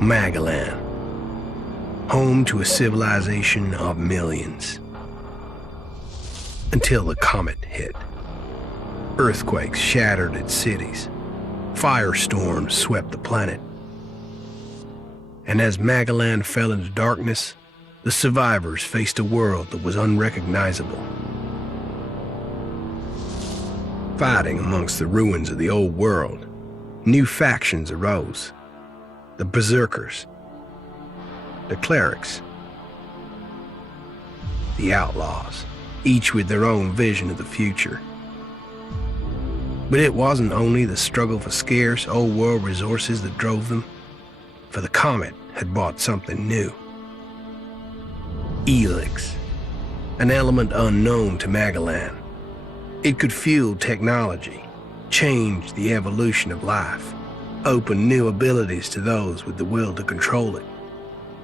Magellan, home to a civilization of millions. Until the comet hit. Earthquakes shattered its cities. Firestorms swept the planet. And as Magellan fell into darkness, the survivors faced a world that was unrecognizable. Fighting amongst the ruins of the old world, new factions arose. The Berserkers, the Clerics, the Outlaws, each with their own vision of the future. But it wasn't only the struggle for scarce old world resources that drove them, for the comet had brought something new. Elex, an element unknown to Magellan. It could fuel technology, change the evolution of life, open new abilities to those with the will to control it.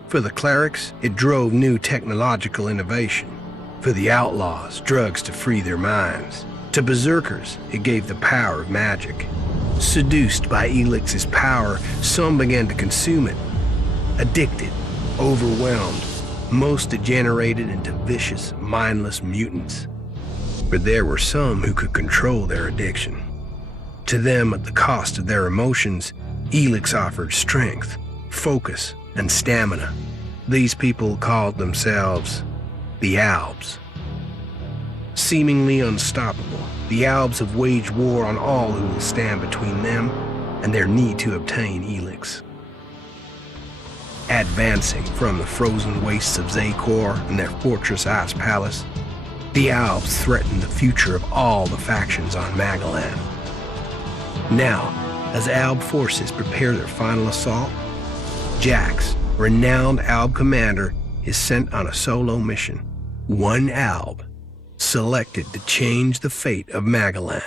For the clerics, it drove new technological innovation. For the outlaws, drugs to free their minds. To berserkers, it gave the power of magic. Seduced by Elix's power, some began to consume it. Addicted, overwhelmed, most degenerated into vicious, mindless mutants. But there were some who could control their addiction. To them, at the cost of their emotions, Elex offered strength, focus, and stamina. These people called themselves the Albs. Seemingly unstoppable, the Albs have waged war on all who will stand between them and their need to obtain Elex. Advancing from the frozen wastes of Zakor and their fortress Ice Palace, the Albs threaten the future of all the factions on Magellan. Now, as Alb forces prepare their final assault, Jax, renowned Alb commander, is sent on a solo mission. One Alb, selected to change the fate of Magellan.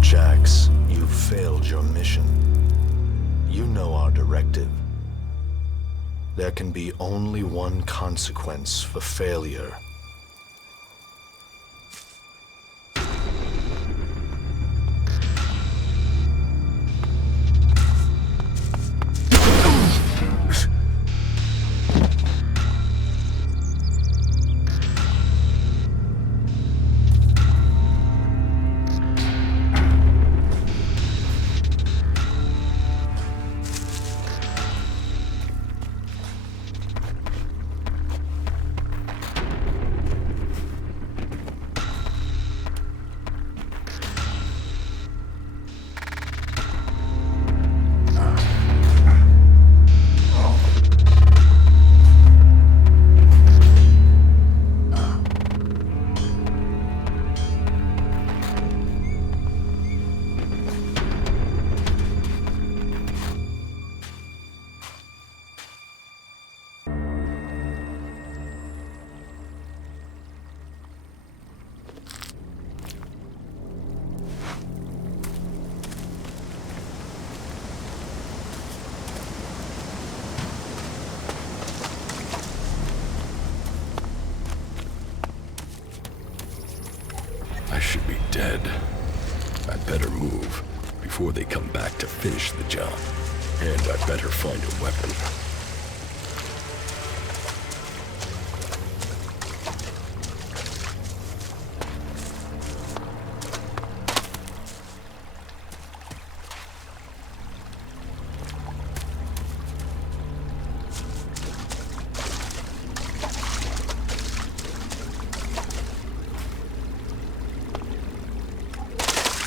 Jax, you've failed your mission. You know our directive. There can be only one consequence for failure. I should be dead. I better move before they come back to finish the job. And I better find a weapon.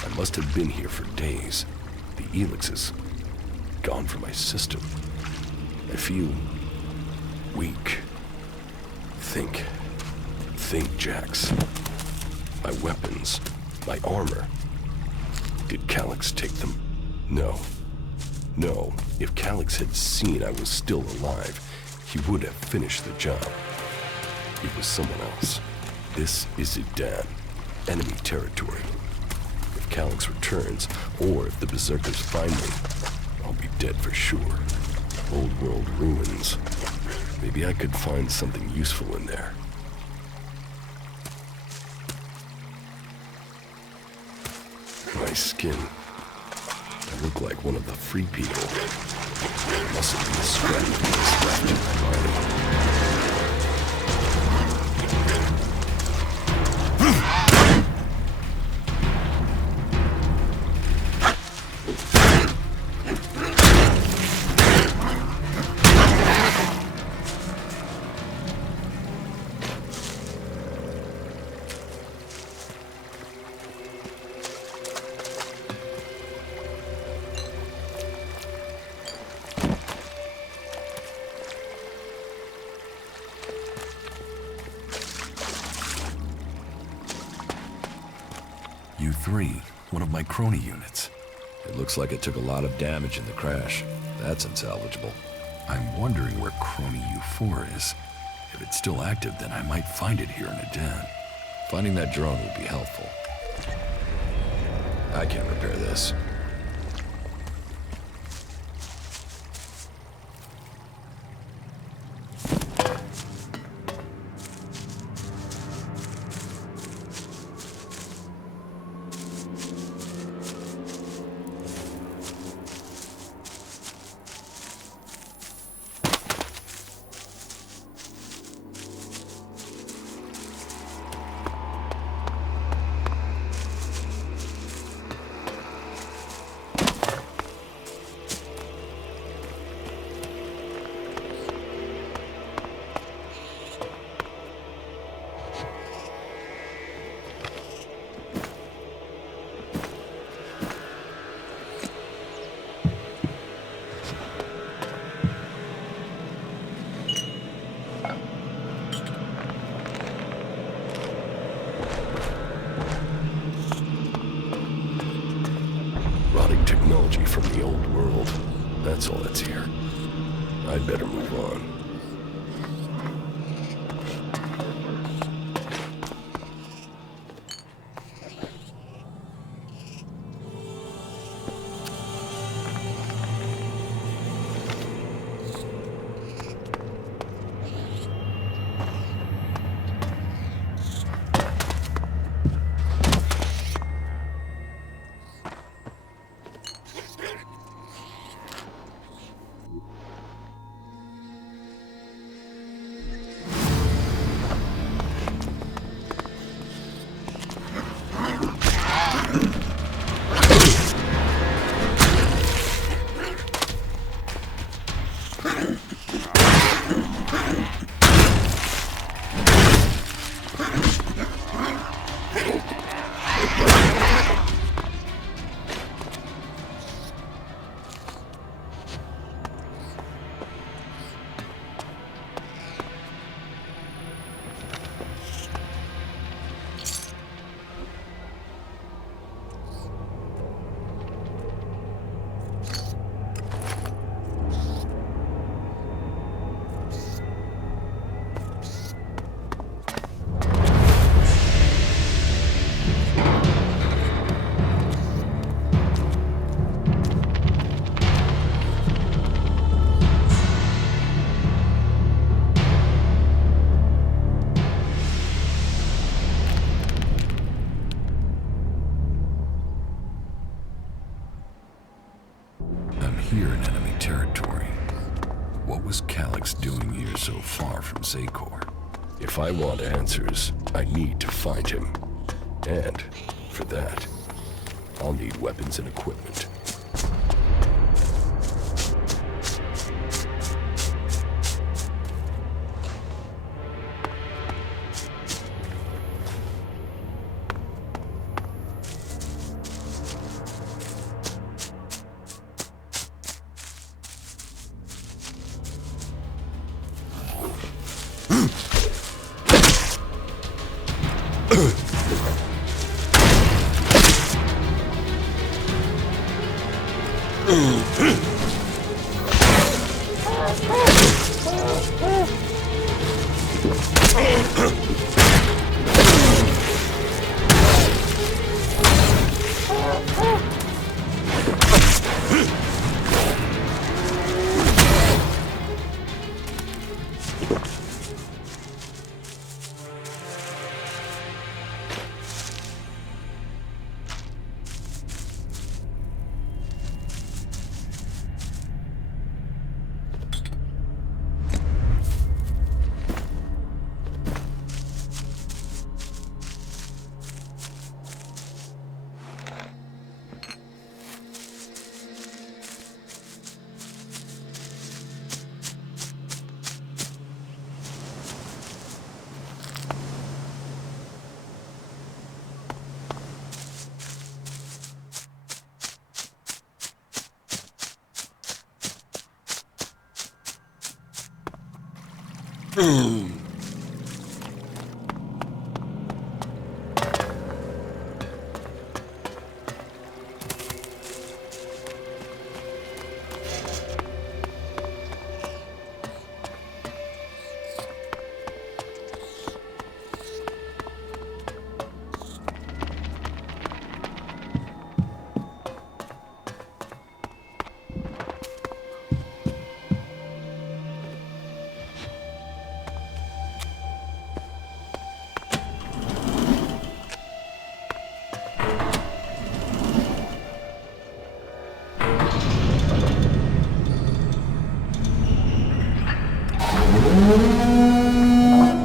I must have been here for days. The Elex is gone from my system. I feel weak. Think, Jax. My weapons, my armor. Did Calyx take them? No. If Calyx had seen I was still alive, he would have finished the job. It was someone else. This is Idan, enemy territory. If Calyx returns, or if the Berserkers find me, I'll be dead for sure. Old world ruins. Maybe I could find something useful in there. My skin. I look like one of the free people. There mustn't be a scrap of this left in my body. U3, one of my crony units. It looks like it took a lot of damage in the crash. That's unsalvageable. I'm wondering where crony U4 is. If it's still active, then I might find it here in Idan. Finding that drone would be helpful. I can't repair this. Technology from the old world. That's all that's here. I'd better move on. What was Calyx doing here so far from Zakor? If I want answers, I need to find him. And, for that, I'll need weapons and equipment.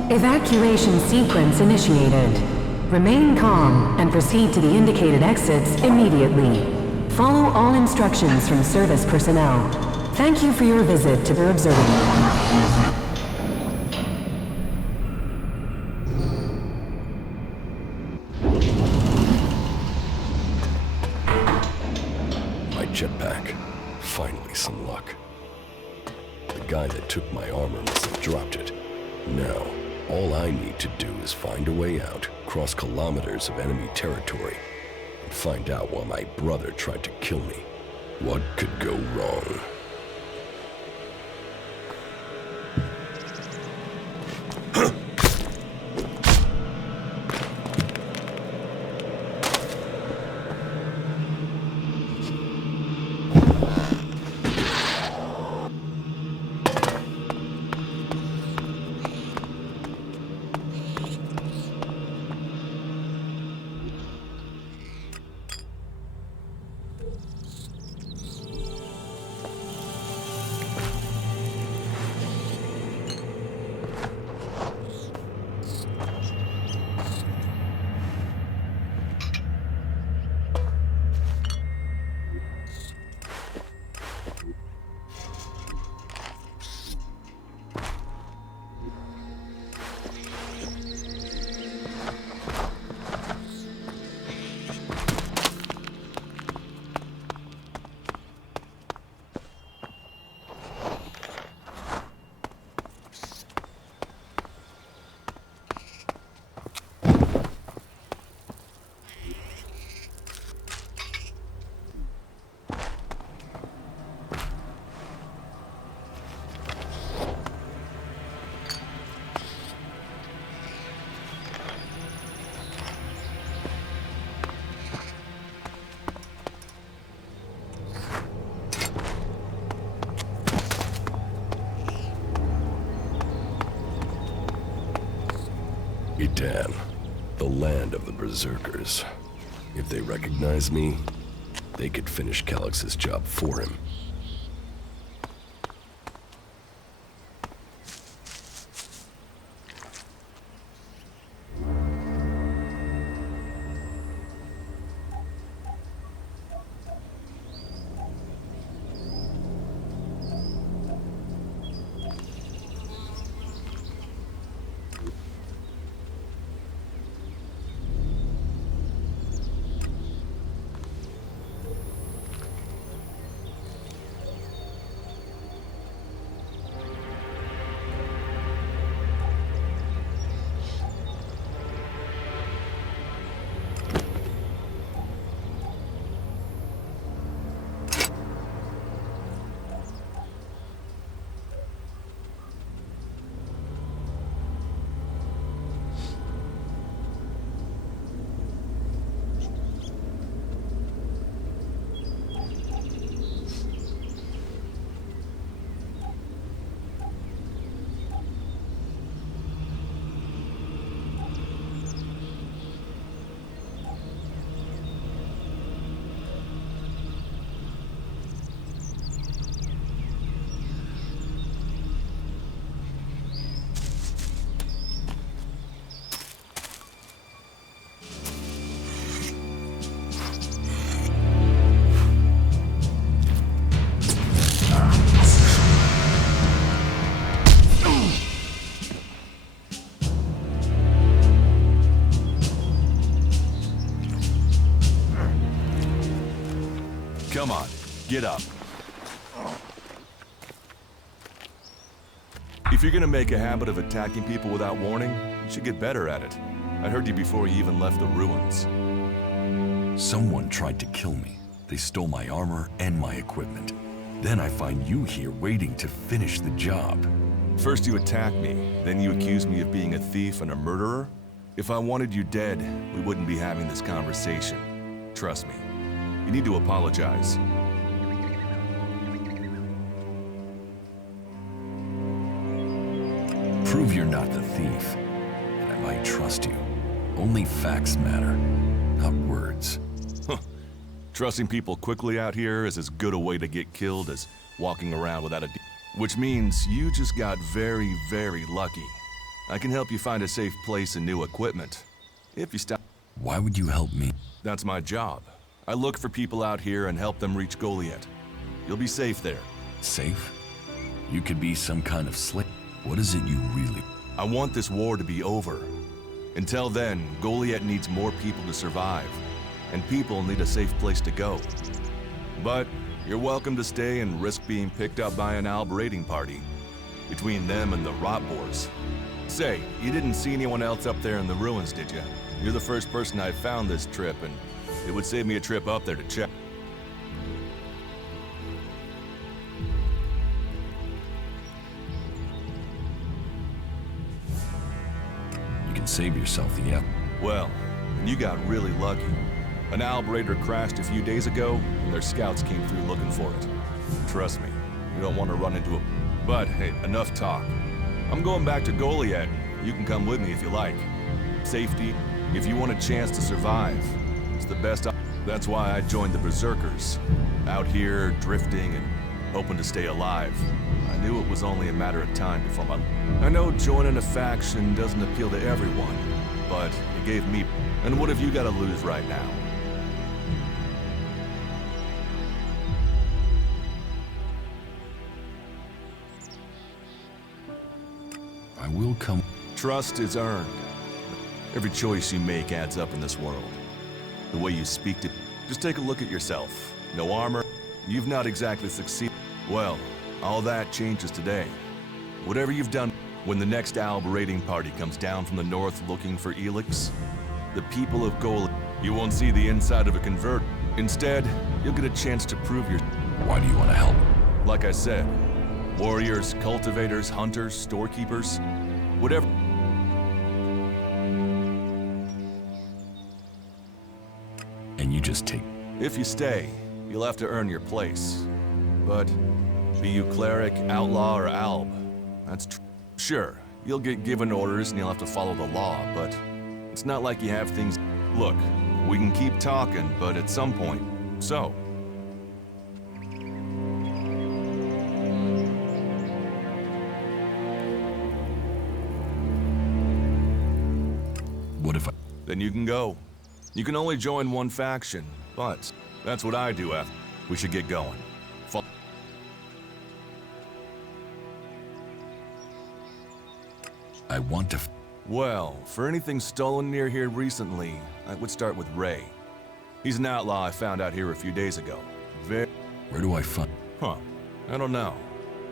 Evacuation sequence initiated. Remain calm and proceed to the indicated exits immediately. Follow all instructions from service personnel. Thank you for your visit to the observatory. My jetpack. Finally some luck. The guy that took my armor must have dropped it. Now, all I need to do is find a way out, cross kilometers of enemy territory, and find out why my brother tried to kill me. What could go wrong? Edan, the land of the Berserkers. If they recognize me, they could finish Calyx's job for him. Get up. If you're gonna make a habit of attacking people without warning, you should get better at it. I heard you before you even left the ruins. Someone tried to kill me. They stole my armor and my equipment. Then I find you here waiting to finish the job. First you attack me, then you accuse me of being a thief and a murderer? If I wanted you dead, we wouldn't be having this conversation. Trust me. You need to apologize. Prove you're not the thief, and I might trust you. Only facts matter, not words. Trusting people quickly out here is as good a way to get killed as walking around without a which means you just got very, very lucky. I can help you find a safe place and new equipment. If you stop... Why would you help me? That's my job. I look for people out here and help them reach Goliath. You'll be safe there. Safe? You could be some kind of slave. What is it you really... I want this war to be over. Until then, Goliath needs more people to survive. And people need a safe place to go. But you're welcome to stay and risk being picked up by an Alb raiding party. Between them and the rot boars. Say, you didn't see anyone else up there in the ruins, did you? You're the first person I've found this trip, and it would save me a trip up there to check. You can save yourself the F. Well, you got really lucky. An Alb raider crashed a few days ago, and their scouts came through looking for it. Trust me, you don't want to run into a... But, hey, enough talk. I'm going back to Goliath. You can come with me if you like. Safety, if you want a chance to survive. It's the best... That's why I joined the Berserkers. Out here, drifting and hoping to stay alive. I knew it was only a matter of time before my... I know joining a faction doesn't appeal to everyone, but it gave me... And what have you got to lose right now? I will come. Trust is earned. Every choice you make adds up in this world. The way you speak to... Just take a look at yourself. No armor. You've not exactly succeeded. Well, all that changes today. Whatever you've done, when the next Alb raiding party comes down from the north looking for Elex, the people of Goliath, you won't see the inside of a convert. Instead, you'll get a chance to prove your... Why do you want to help? Like I said, warriors, cultivators, hunters, storekeepers, whatever. And you just take... If you stay, you'll have to earn your place. But be you cleric, outlaw, or alb, that's sure, you'll get given orders and you'll have to follow the law, but it's not like you have things... Look, we can keep talking, but at some point, so... What if I... Then you can go. You can only join one faction, but that's what I do after. We should get going. I want to... Well, for anything stolen near here recently, I would start with Ray. He's an outlaw I found out here a few days ago. Where do I find... Huh. I don't know.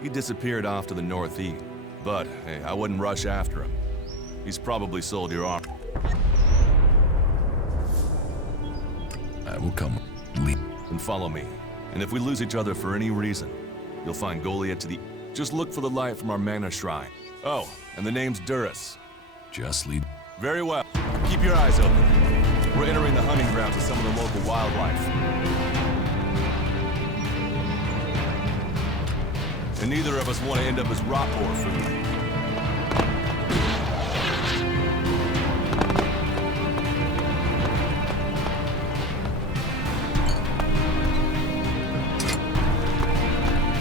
He disappeared off to the northeast. But, hey, I wouldn't rush after him. He's probably sold your arm. I will come. Leave. And follow me. And if we lose each other for any reason, you'll find Goliath to the... Just look for the light from our mana shrine. Oh, and the name's Duras. Just lead. Very well. Keep your eyes open. We're entering the hunting grounds of some of the local wildlife. And neither of us want to end up as rot boar food.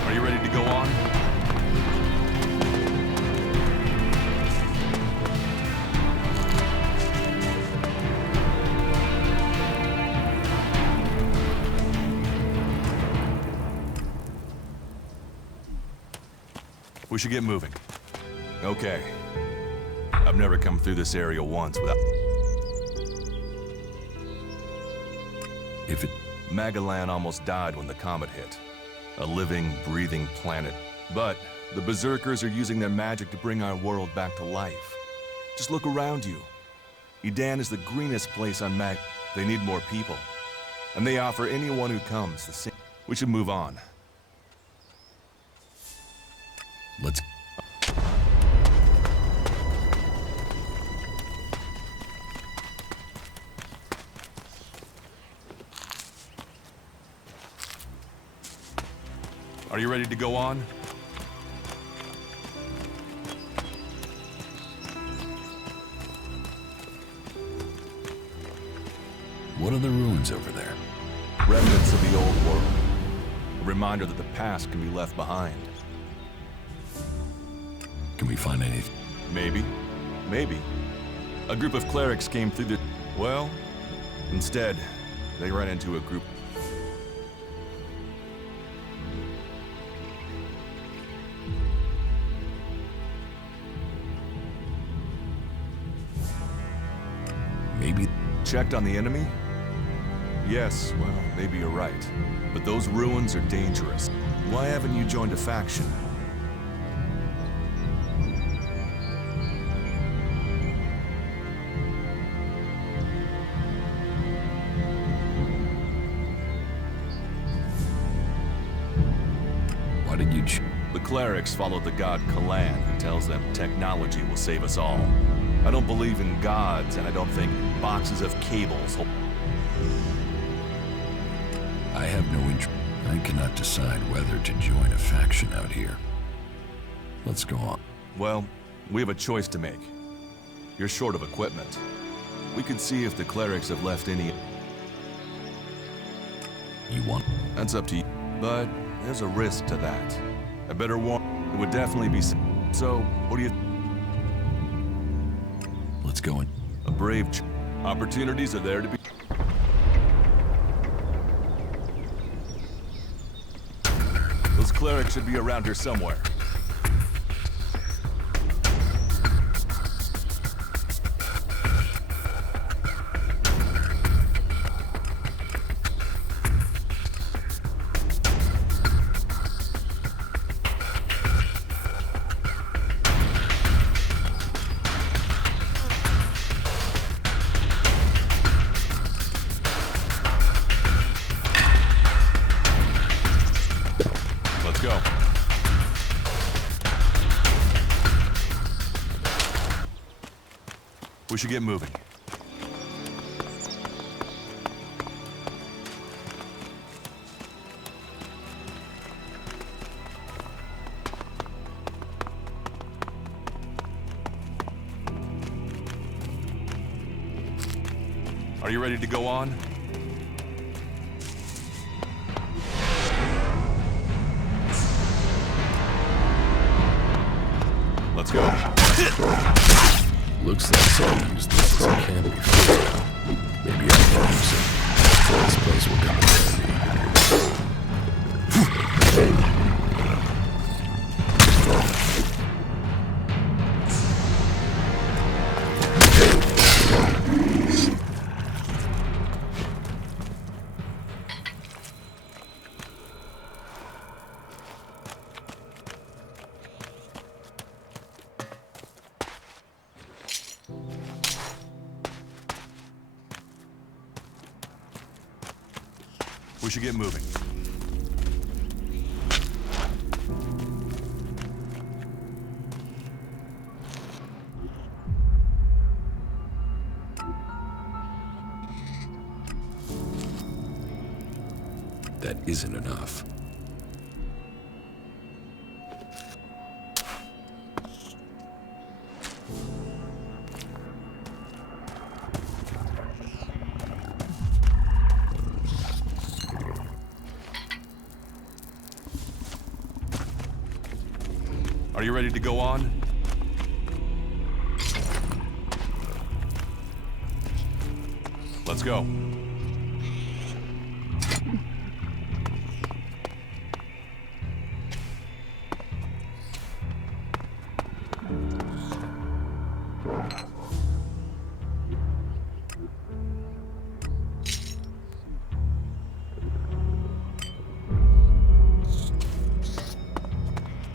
Are you ready to go on? We should get moving. Okay. I've never come through this area once without... If it... Magalan almost died when the comet hit. A living, breathing planet. But the Berserkers are using their magic to bring our world back to life. Just look around you. Edan is the greenest place on Mag. They need more people. And they offer anyone who comes the same. We should move on. Let's... Are you ready to go on? What are the ruins over there? Remnants of the old world. A reminder that the past can be left behind. Can we find anything? Maybe. Maybe. A group of clerics came through the... Well, instead, they ran into a group... Maybe... Checked on the enemy? Yes, well, maybe you're right. But those ruins are dangerous. Why haven't you joined a faction? Why did you... The clerics follow the god Kalan, who tells them technology will save us all. I don't believe in gods, and I don't think boxes of cables hold... I have no interest. I cannot decide whether to join a faction out here. Let's go on. Well, we have a choice to make. You're short of equipment. We could see if the clerics have left any... You want... That's up to you. But there's a risk to that. I better warn... It would definitely be... So, what do you... Let's go in. A brave... Opportunities are there to be... Those clerics should be around here somewhere. Let's go. We should get moving. Are you ready to go on? Let's go. Looks like someone used this as a camp before. Maybe I can use it. So this place will come in handy. We should get moving. That isn't enough. Are you ready to go on? Let's go.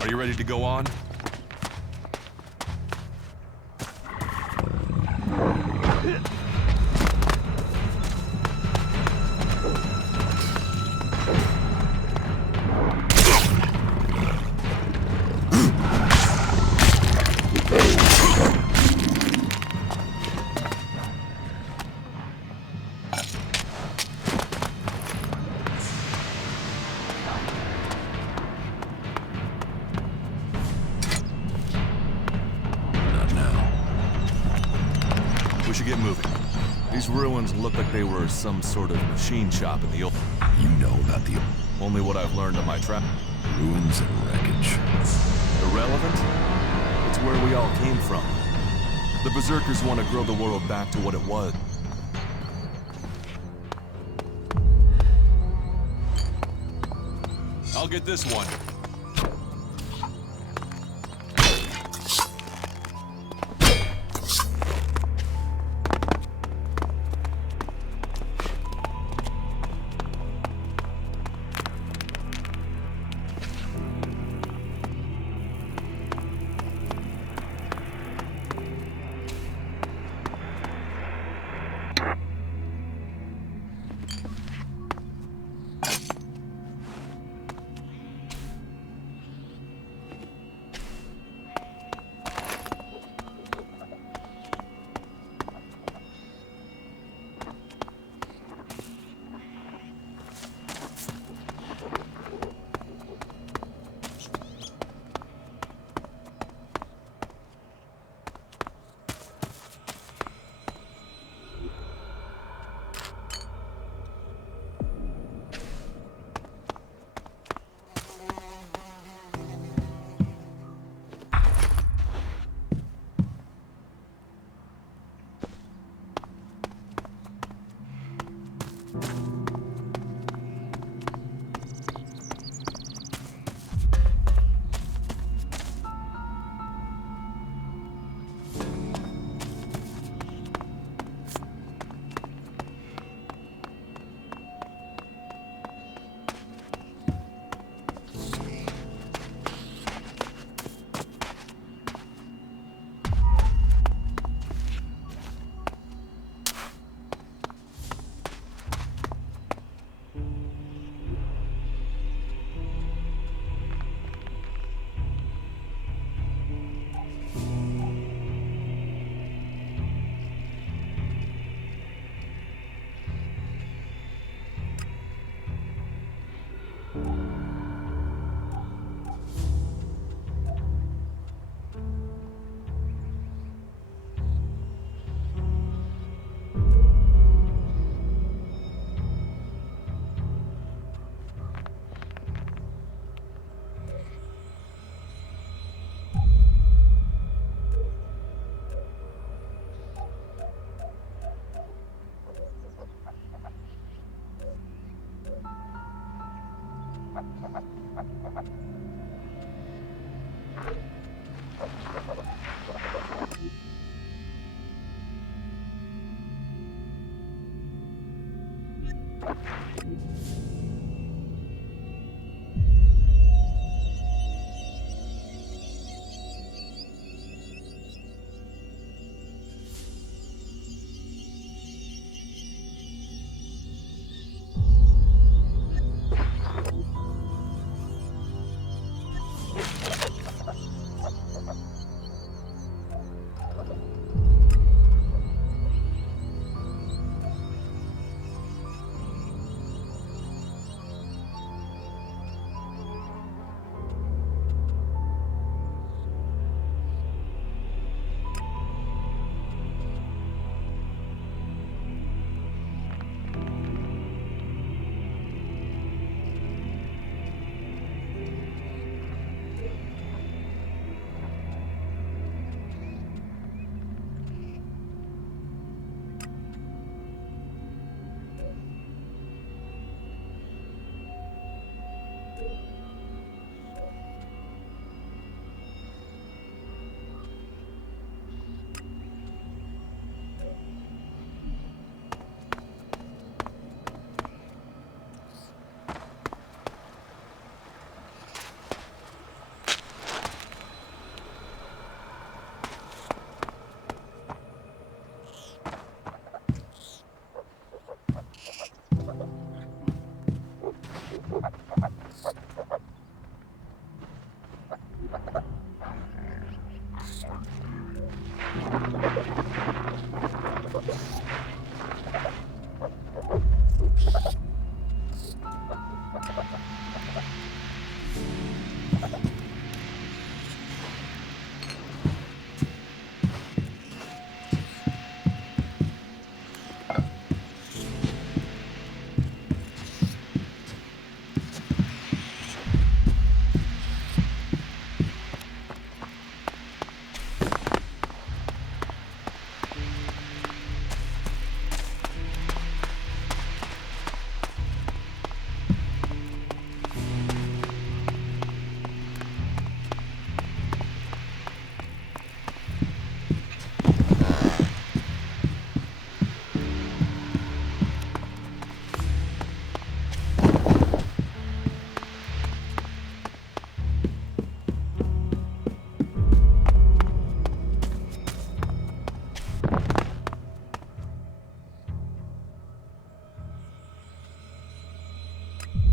Are you ready to go on? Not now. We should get moving. These ruins look like they were some sort of machine shop in the old... You know about the Only what I've learned on my trap. ruins and wreckage. Irrelevant? It's where we all came from. The Berserkers want to grow the world back to what it was. I'll get this one.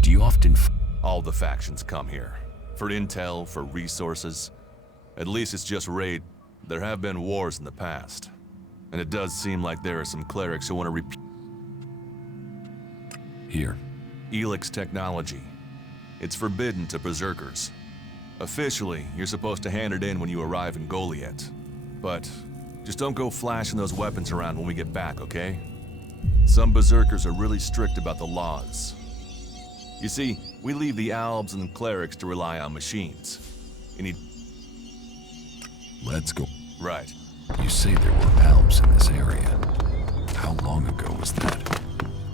Do you often All the factions come here. For intel, for resources. At least it's just raid. There have been wars in the past. And it does seem like there are some clerics who want to repeat Here. Elex technology. It's forbidden to berserkers. Officially, you're supposed to hand it in when you arrive in Goliath. But just don't go flashing those weapons around when we get back, okay? Some berserkers are really strict about the laws. You see, we leave the albs and clerics to rely on machines. You need... Let's go. Right. You say there were Alps in this area. How long ago was that?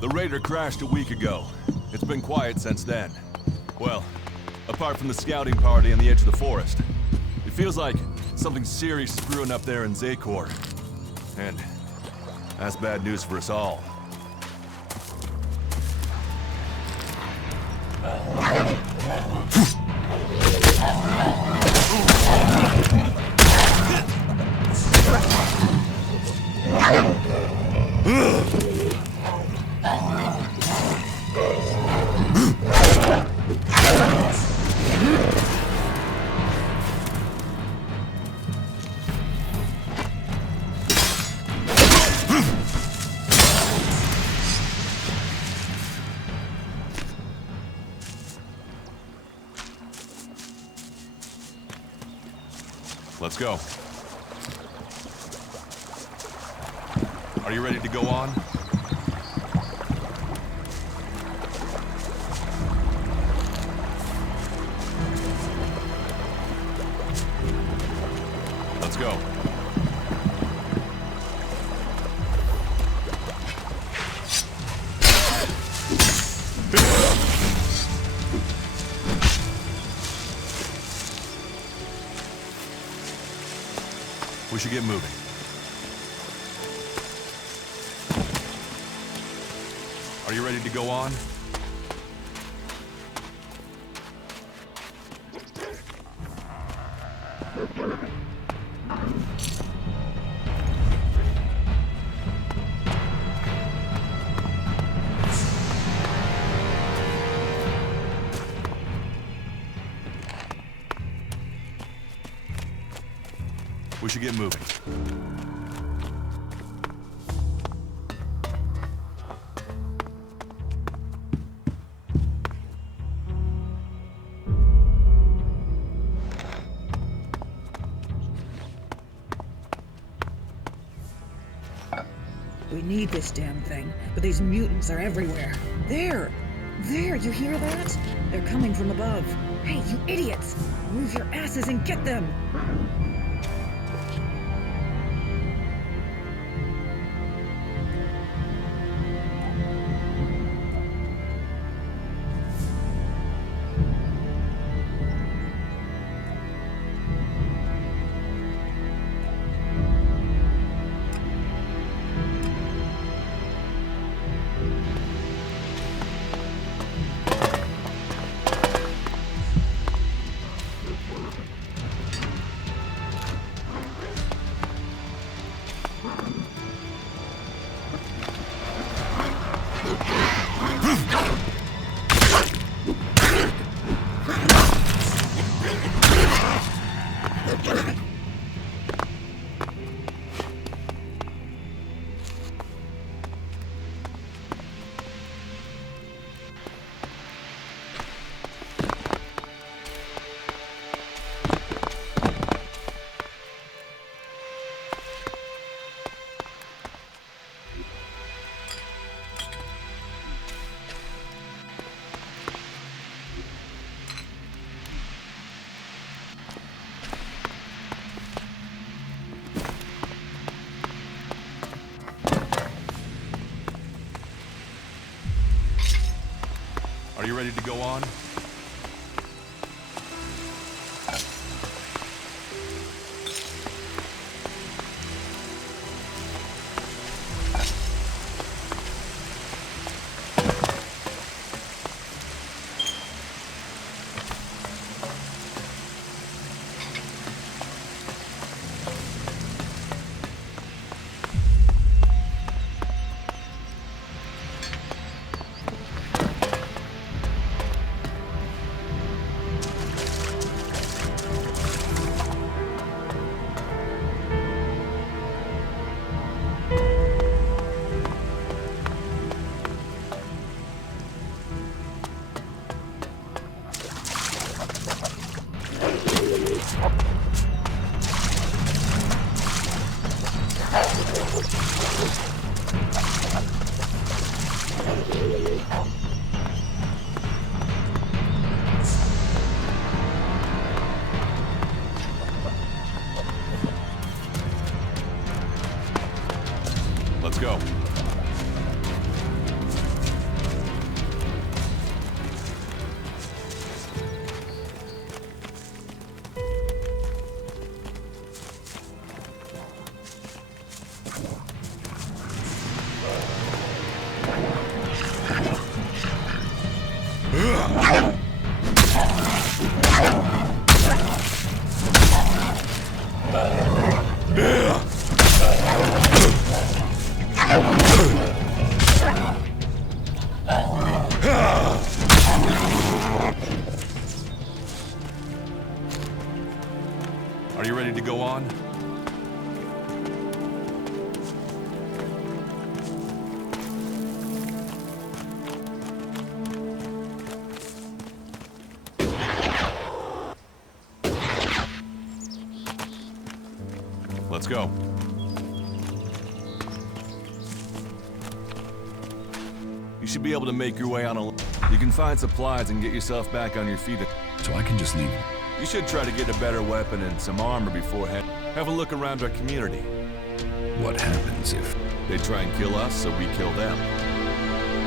The raider crashed a week ago. It's been quiet since then. Well, apart from the scouting party on the edge of the forest. It feels like something serious is brewing up there in Zakor. And that's bad news for us all. Let's go. Are you ready to go on? Let's go. We should get moving. Are you ready to go on? We should get moving. We need this damn thing, but these mutants are everywhere. There! There, you hear that? They're coming from above. Hey, you idiots! Move your asses and get them! you ready to go on? Let's go. Are you ready to go on? Let's go. You should be able to make your way on a... You can find supplies and get yourself back on your feet. So I can just leave. You should try to get a better weapon and some armor beforehand. Have a look around our community. What happens if... They try and kill us, so we kill them.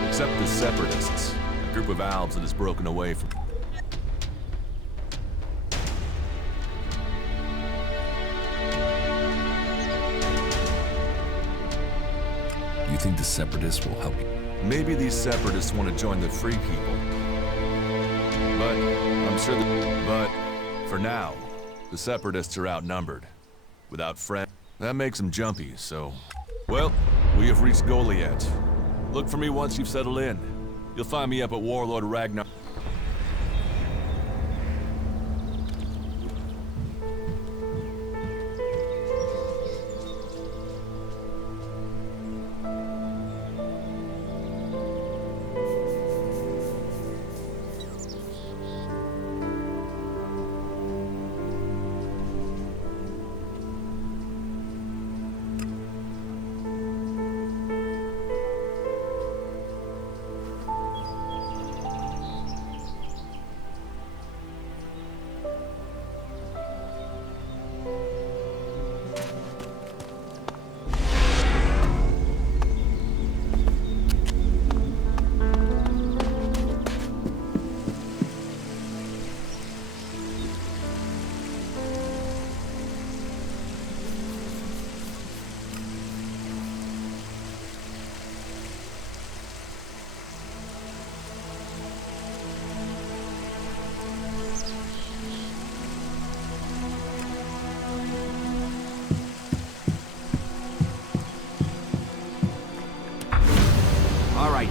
Except the Separatists, a group of Albs that has broken away from... You think the Separatists will help you? Maybe these Separatists want to join the Free People. But I'm sure that... But for now, the Separatists are outnumbered. Without friends, that makes them jumpy, so... Well, we have reached Goliath. Look for me once you've settled in. You'll find me up at Warlord Ragnar.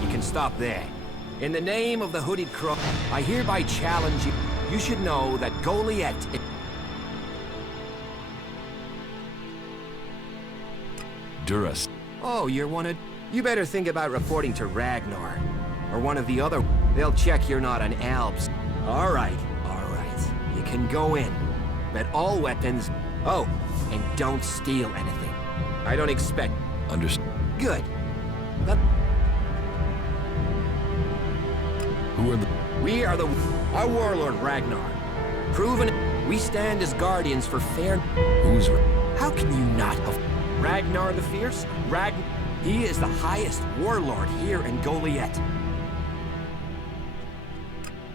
You can stop there. In the name of the Hooded Crow, I hereby challenge you. You should know that Goliath... Duras. Oh, you're one. You better think about reporting to Ragnar. Or one of the other... They'll check you're not an Alps. Alright. You can go in. But all weapons... Oh, and don't steal anything. I don't expect... Understood. Good. But... Who are the... We are our warlord Ragnar. Proven... We stand as guardians for fair... Who's... How can you not have... Ragnar the Fierce? He is the highest warlord here in Goliath.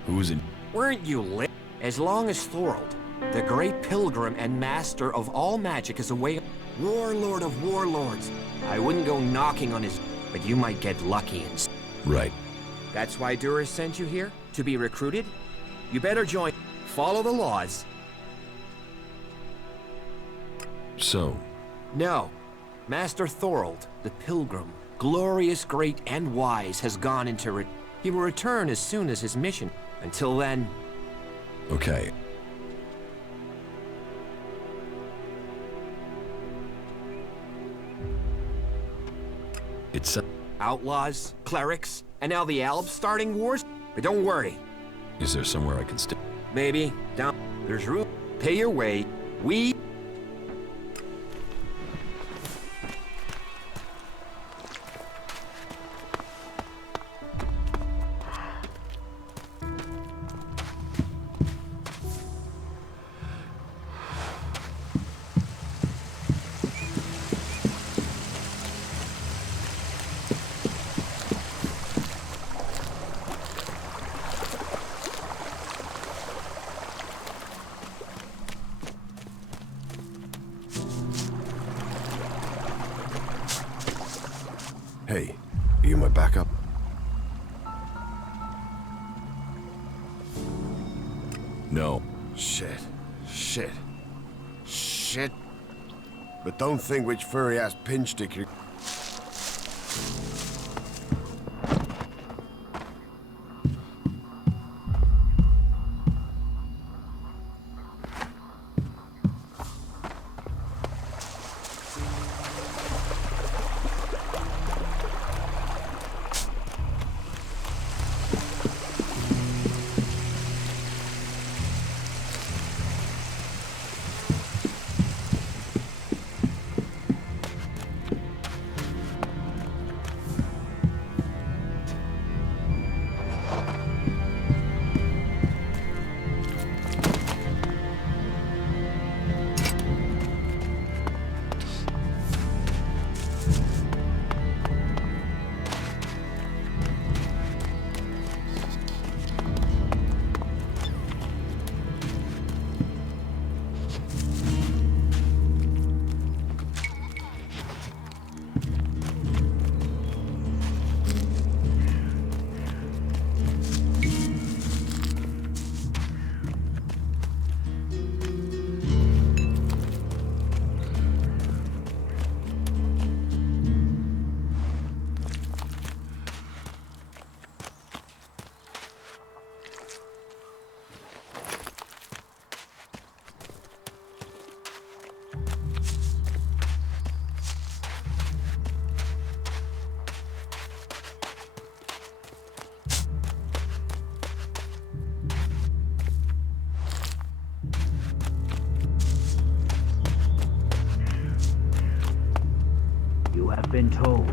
Who's in? Weren't you lit? As long as Thorold, the great pilgrim and master of all magic, is away, warlord of warlords, I wouldn't go knocking on his, but you might get lucky and... Right. That's why Duras sent you here? To be recruited? You better join. Follow the laws. So, No. Master Thorold, the pilgrim, glorious, great, and wise, has gone into he will return as soon as his mission. Until then... okay. It's... outlaws, clerics, and now the Albs starting wars? But don't worry. Is there somewhere I can stay? Maybe. Down... There's room. Pay your way. We... Hey, are you my backup? No. Shit. But don't think which furry-ass pinch stick you... You have been told.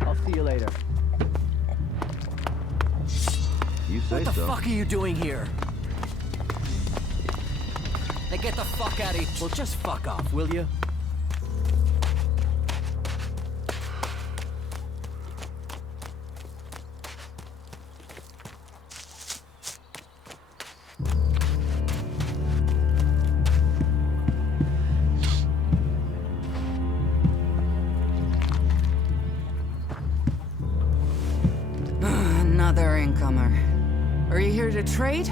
I'll see you later. You say so. What the fuck are you doing here? Now get the fuck out of here. Well, just fuck off, will you? Another incomer. Are you here to trade?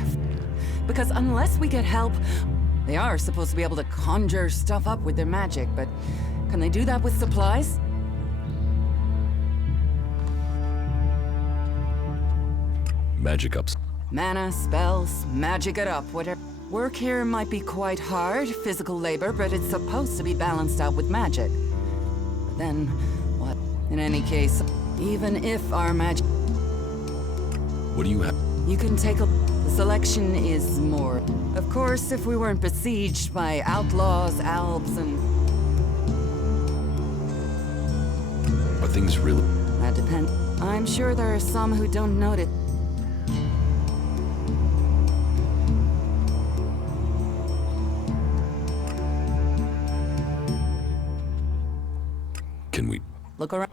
Because unless we get help, they are supposed to be able to conjure stuff up with their magic, but can they do that with supplies? Magic ups. Mana, spells, magic it up, whatever. Work here might be quite hard, physical labor, but it's supposed to be balanced out with magic. But then, what? In any case, even if our magic... What do you have? You can take a... The selection is more. Of course, if we weren't besieged by outlaws, albs, and... Are things really... That depends. I'm sure there are some who don't notice. Can we... Look around.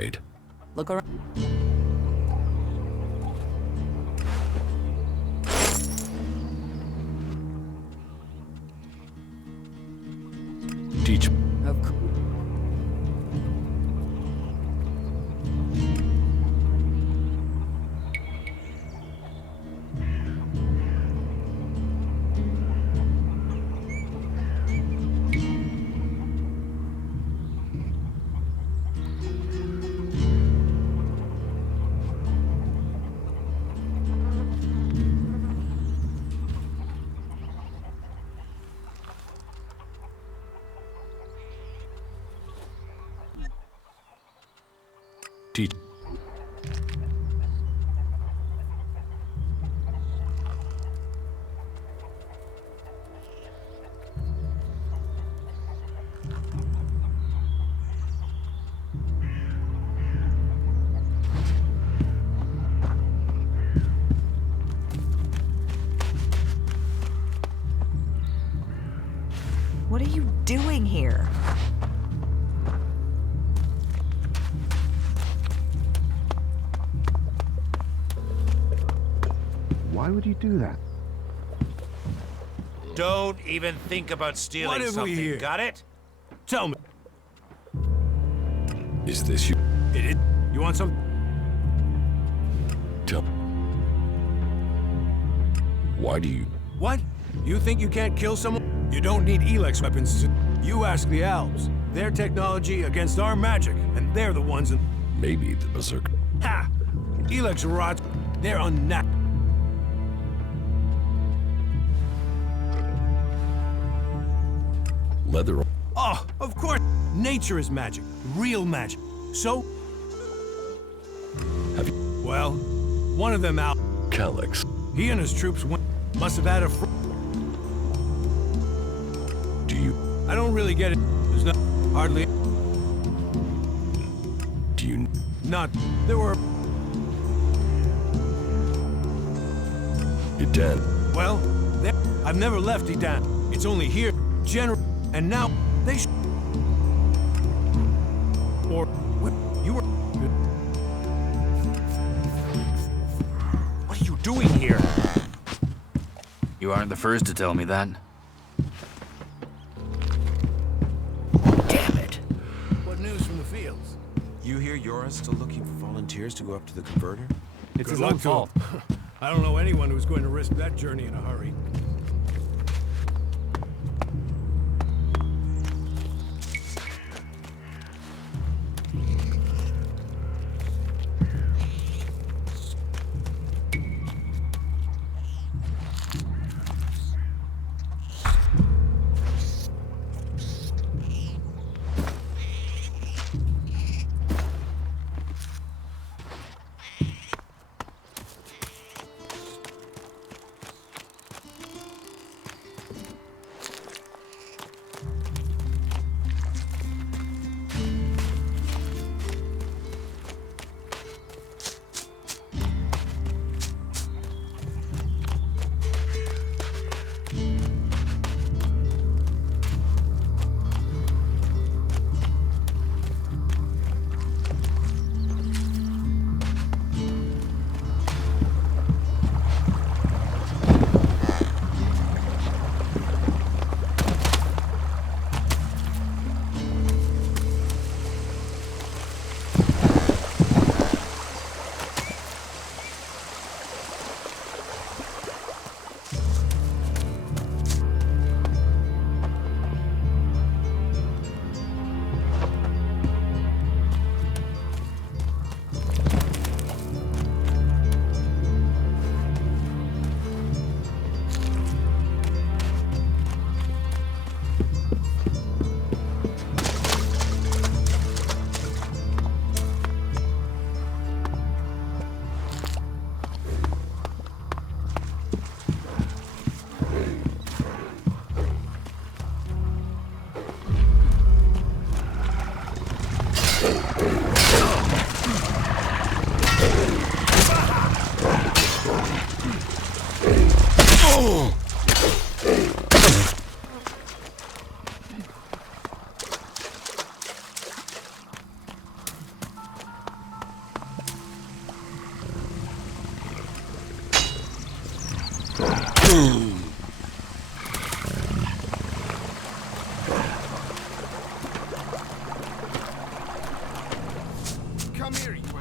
afraid. Look around. Teach. Of course. Teach. What are you doing here? Why would you do that? Don't even think about stealing What have something, we here? got it? Tell me. Is this you? It. You want some? Tell. Why do you? What? You think you can't kill someone? You don't need Elex weapons. You ask the Alps. Their technology against our magic, and they're the ones in... Maybe the Berserker. Ha! Elex rots. They're unnatural. Leather. Oh, of course. Nature is magic. Real magic. So? Have you? Well, one of them out. Calyx. He and his troops must have had a Do you? I don't really get it. There's not hardly. Do you? Not. There were. Eden. Well, there. I've never left Eden. It's only here, General, and now they. Or you were. What are you doing here? You aren't the first to tell me that. Damn it! What news from the fields? You hear Yora's still looking for volunteers to go up to the converter? It's his own fault. I don't know anyone who's going to risk that journey in a hurry. Come here, you animal.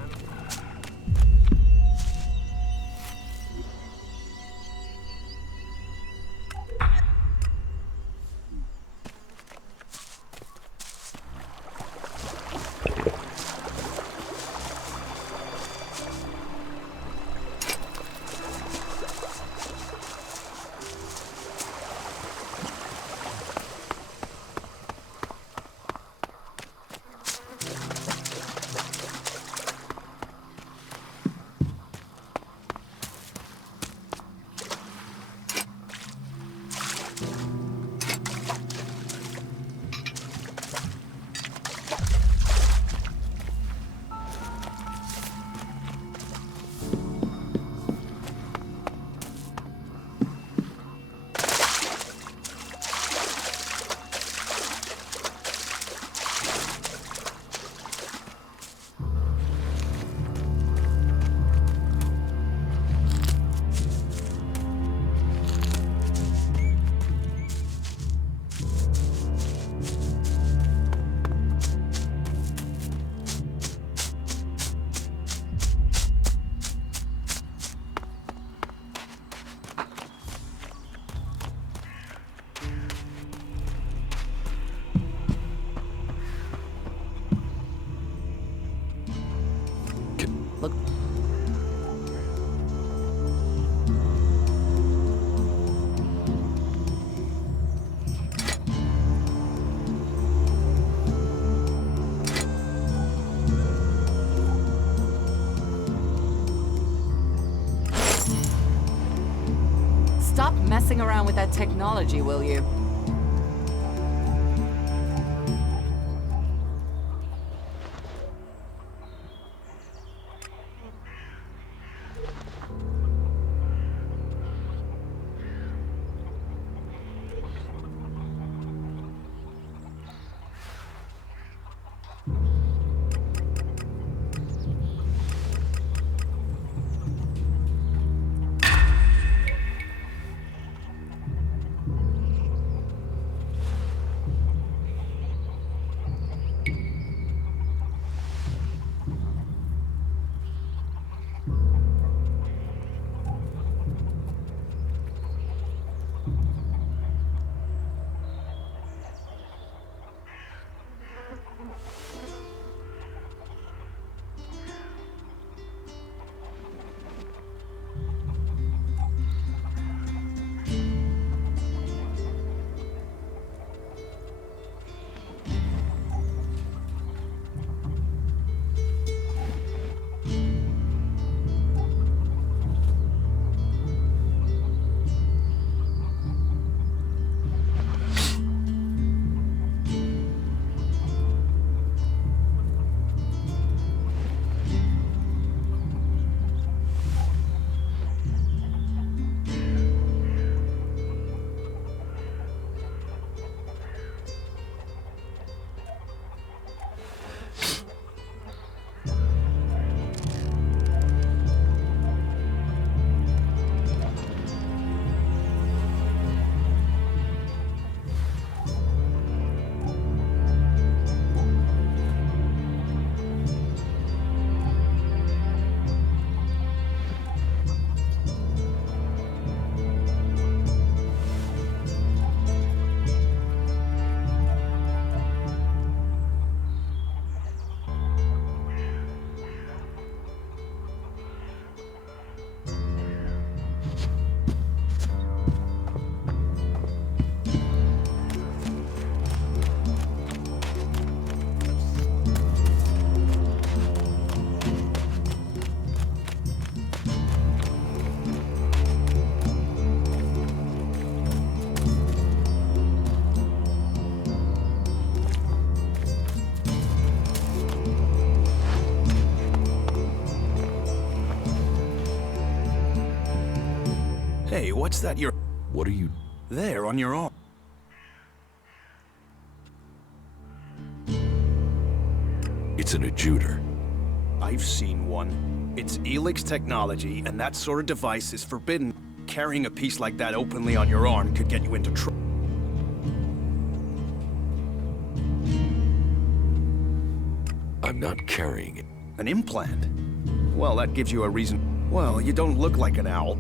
Look. Stop messing around with that technology, will you? Hey, what's that you're... What are you... There, on your arm. It's an adjuter. I've seen one. It's Elex technology, and that sort of device is forbidden. Carrying a piece like that openly on your arm could get you into trouble. I'm not carrying it. An implant? Well, that gives you a reason. Well, you don't look like an owl.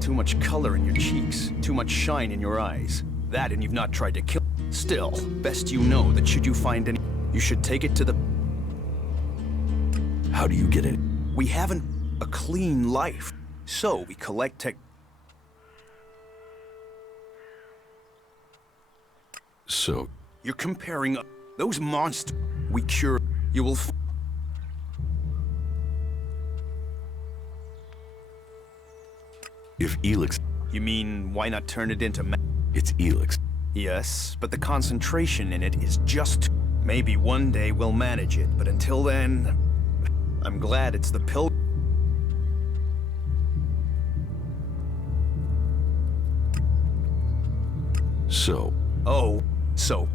Too much color in your cheeks, too much shine in your eyes. That and you've not tried to kill. Still, best you know that should you find any, you should take it to the... How do you get in? We haven't a clean life, so we collect tech... So... You're comparing those monsters we cure. You will... If Elex... You mean, why not turn it into It's Elex. Yes, but the concentration in it is just... Maybe one day we'll manage it, but until then... I'm glad it's the pill... So... Oh, so...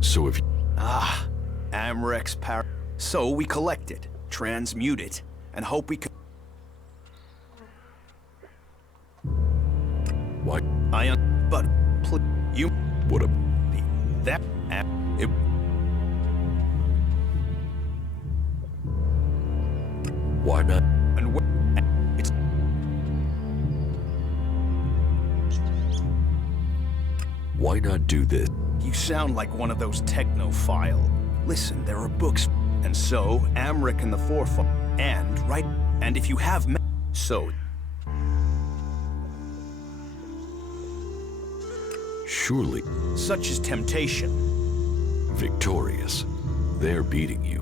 So if... Ah, Amrex power... So we collect it, transmute it, and hope we can... Why? But... You... What a... That... It... Why not? And it's... Why not do this? You sound like one of those technophile. Listen, there are books, and so Amric in the forefront, and right, and if you have, so. Surely. Such is temptation. Victorious. They're beating you.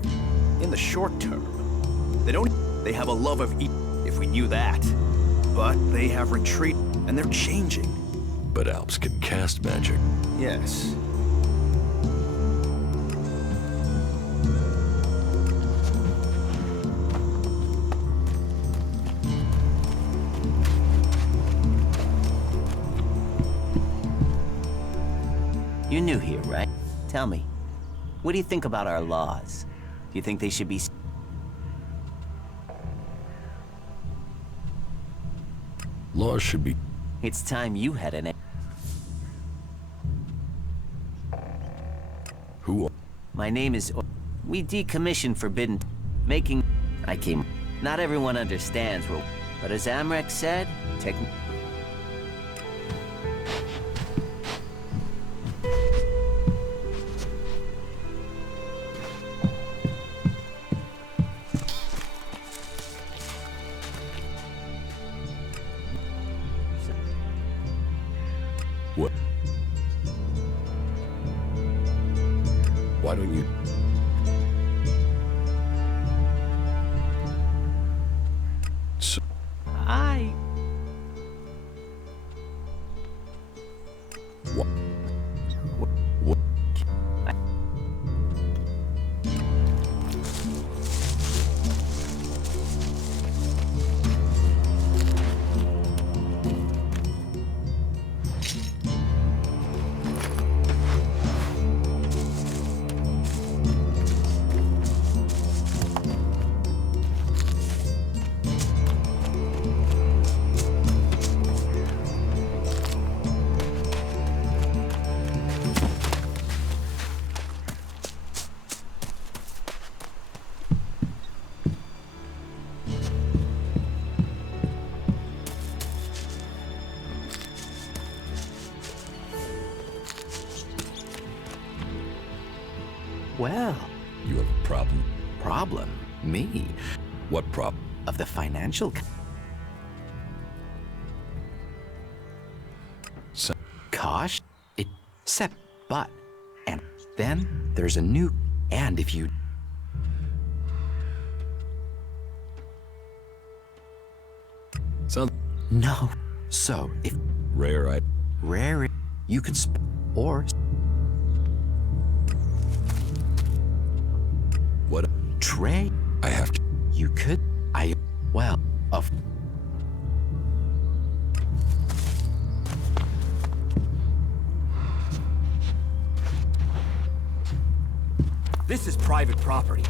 In the short term, they don't. They have a love of if we knew that, but they have retreat, and they're changing. But Alps can cast magic. Yes. You're new here, right? Tell me, what do you think about our laws? Do you think they should be... Laws should be... It's time you had an... Who? My name is... We decommission forbidden... Making... I came... Not everyone understands, but as Amrek said, What? Why don't you... So... What? What? Well... You have a problem? Problem? Me? What problem? Of the financial... So... Kosh? It... Sep... But... And then there's a new... And if you... So... No. So, if... Rare, Rare... You could or... What? Trey? I have to... You could... Well, of... This is private property.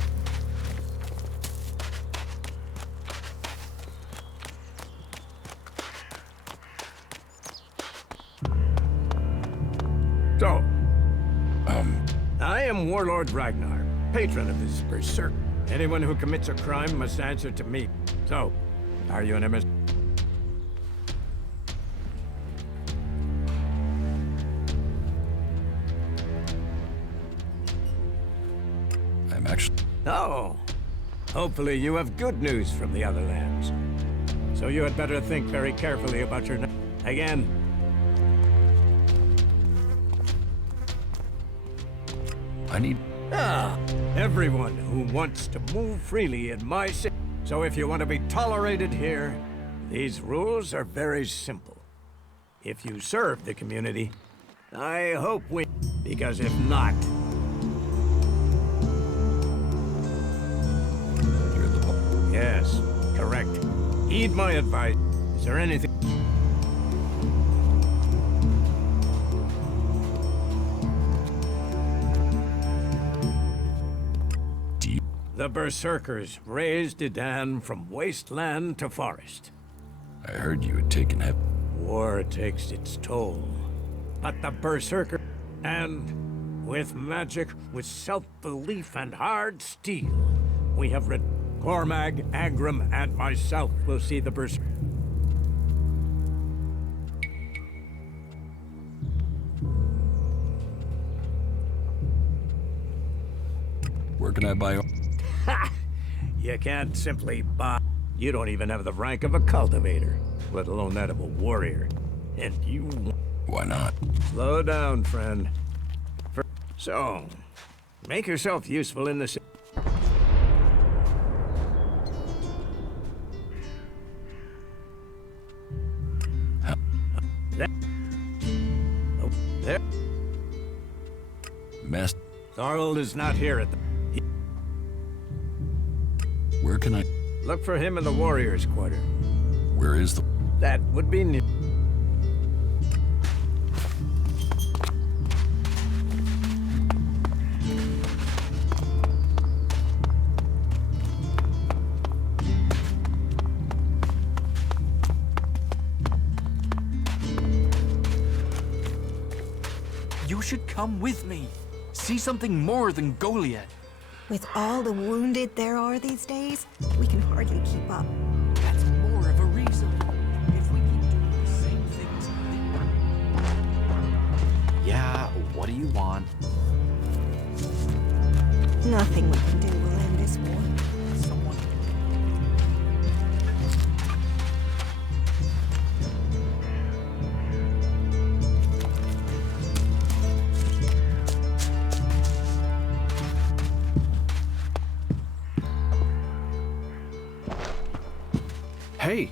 Warlord Ragnar, patron of this berserk. Anyone who commits a crime must answer to me. So, are you an MS? I'm actually... Oh. Hopefully you have good news from the other lands. So you had better think very carefully about your... Again. I need... Everyone who wants to move freely in my city. So if you want to be tolerated here, these rules are very simple. If you serve the community, I hope we... Because if not... You're the... Yes, correct. Heed my advice. Is there anything... The Berserkers raised Idan from wasteland to forest. I heard you had taken War takes its toll. But the Berserker... And with magic, with self-belief and hard steel, we have rid... Cormag, Agram, and myself will see the Berserker... Where can I buy... Ha! You can't simply buy... You don't even have the rank of a cultivator, let alone that of a warrior. And you... Why not? Slow down, friend. So, make yourself useful in the city. Oh, there. Master... Thorvald is not here at the... Where can I... Look for him in the warrior's quarter. Where is the... That would be near... You should come with me. See something more than Goliath. With all the wounded there are these days, we can hardly keep up. That's more of a reason. If we keep doing the same things... Yeah, what do you want? Nothing we can do will end this war. Someone... Hey,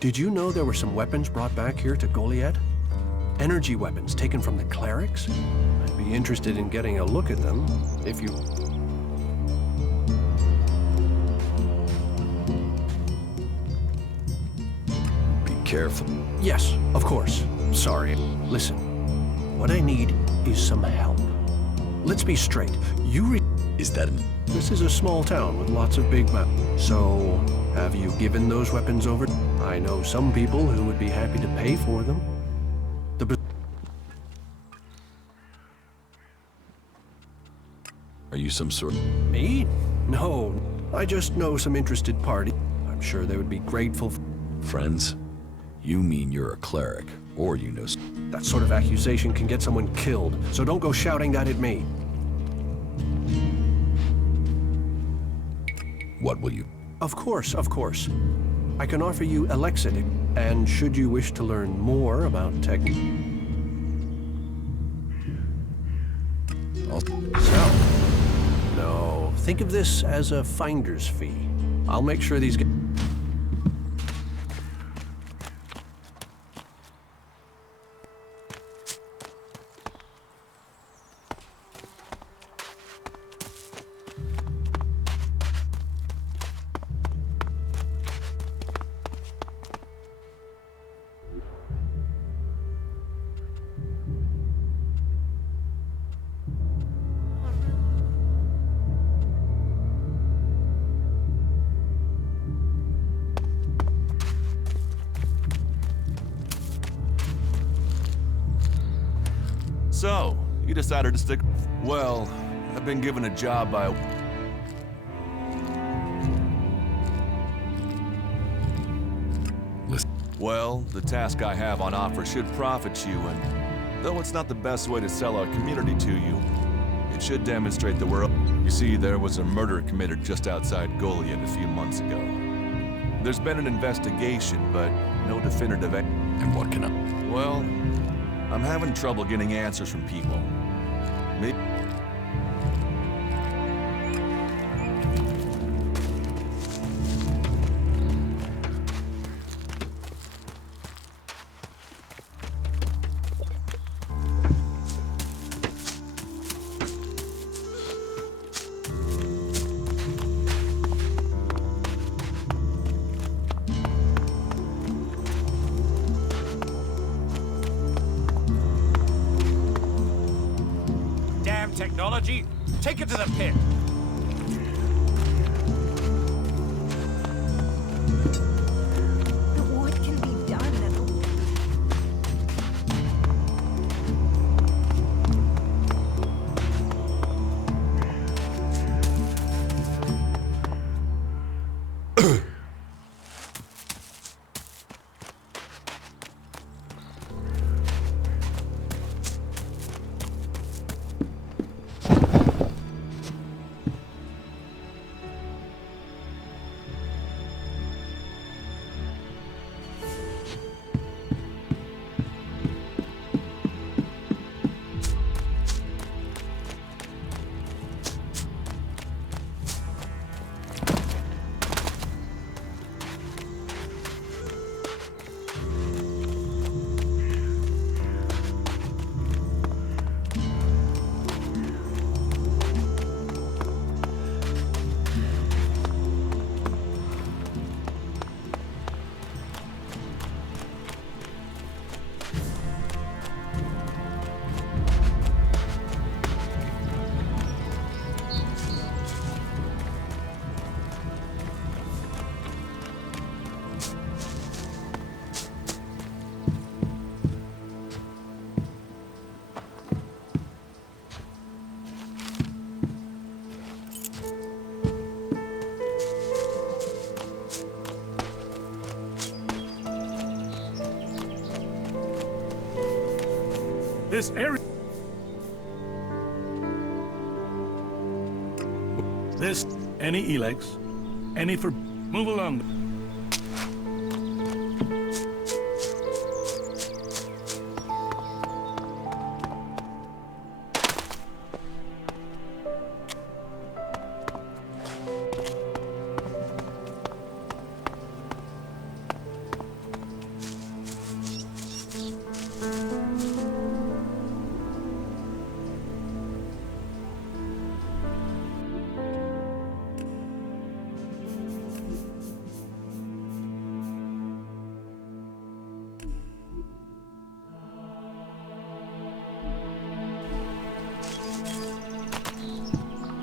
did you know there were some weapons brought back here to Goliath? Energy weapons taken from the clerics? I'd be interested in getting a look at them, if you... Be careful. Yes, of course. Sorry. Listen, what I need is some help. Let's be straight. Is that an... This is a small town with lots of big mountains. So, have you given those weapons over? I know some people who would be happy to pay for them. Are you some sort of... Me? No, I just know some interested party. I'm sure they would be grateful for... Friends? You mean you're a cleric, or you know... That sort of accusation can get someone killed, so don't go shouting that at me. What will you... Of course, of course. I can offer you Elex, and should you wish to learn more about technique... So, no, think of this as a finder's fee. I'll make sure these get... So, you decided to stick... Well, I've been given a job by... Well, the task I have on offer should profit you, and though it's not the best way to sell our community to you, it should demonstrate the world. You see, there was a murder committed just outside Goliath a few months ago. There's been an investigation, but no definitive... And what can I... Well, I'm having trouble getting answers from people. Maybe... Technology, take it to the pit. But what can be done? This area... This... Any Elex? Any for... Move along.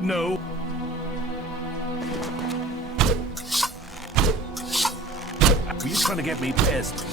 No. Were you trying to get me pissed?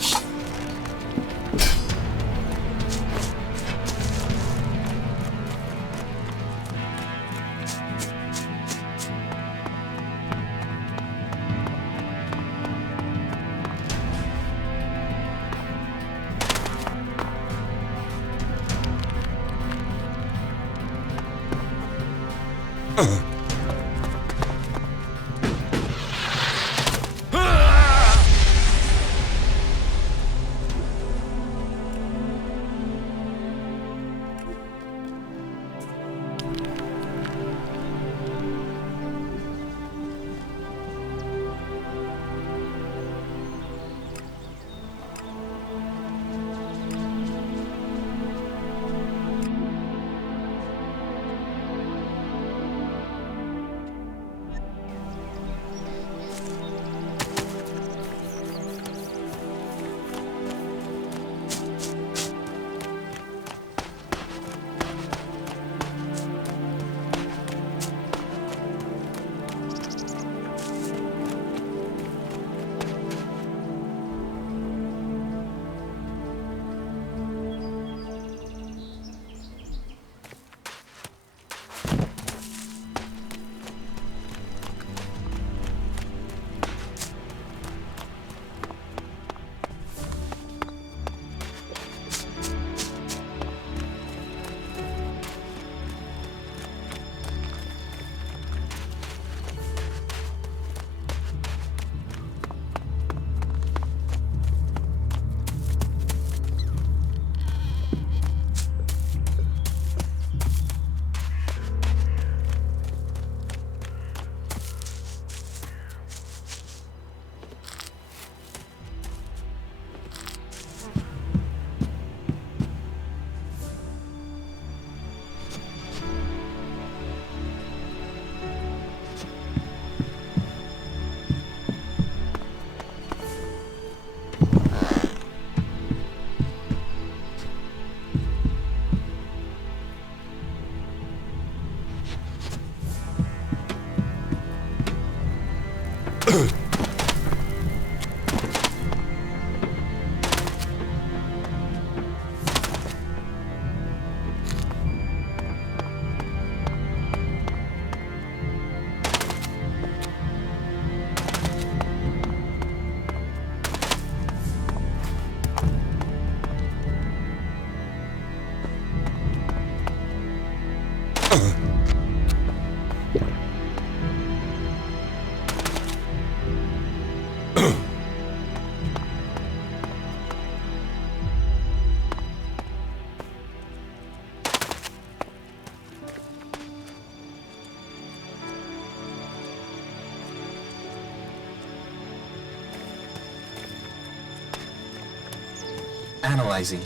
Analyzing.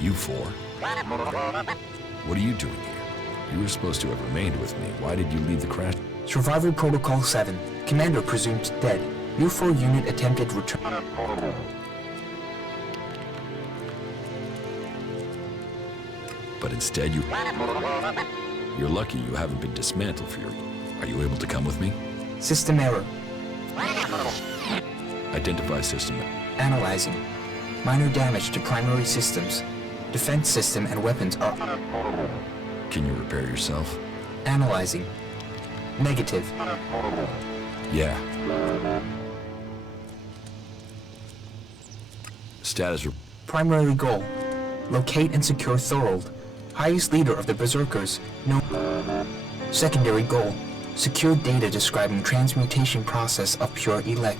You four? What are you doing here? You were supposed to have remained with me. Why did you leave the crash? Survival Protocol 7. Commander presumed dead. UFO unit attempted return. But instead you... You're lucky you haven't been dismantled for your... Are you able to come with me? System error. Identify system. Analyzing. Minor damage to primary systems. Defense system and weapons are... Can you repair yourself? Analyzing. Negative. Yeah. Status... Primary goal. Locate and secure Thorold, highest leader of the Berserkers. No. Secondary goal. Secure data describing transmutation process of pure Elex.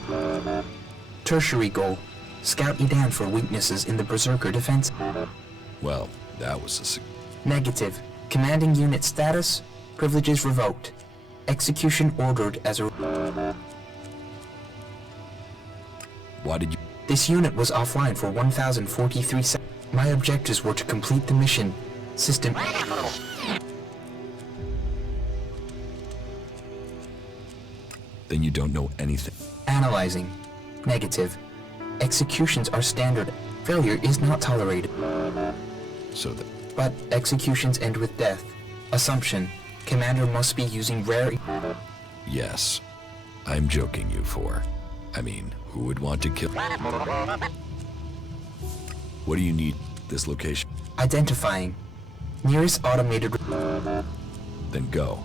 Tertiary goal. Scout Edan for weaknesses in the Berserker defense. Well, that was a... Negative. Commanding unit status. Privileges revoked. Execution ordered as a... Why did you... This unit was offline for 1,043 seconds. My objectives were to complete the mission. System... Then you don't know anything. Analyzing. Negative. Executions are standard. Failure is not tolerated. So that... But executions end with death. Assumption. Commander must be using rare... Yes. I'm joking, you four. I mean, who would want to kill... What do you need? This location? Identifying. Nearest automated... Then go.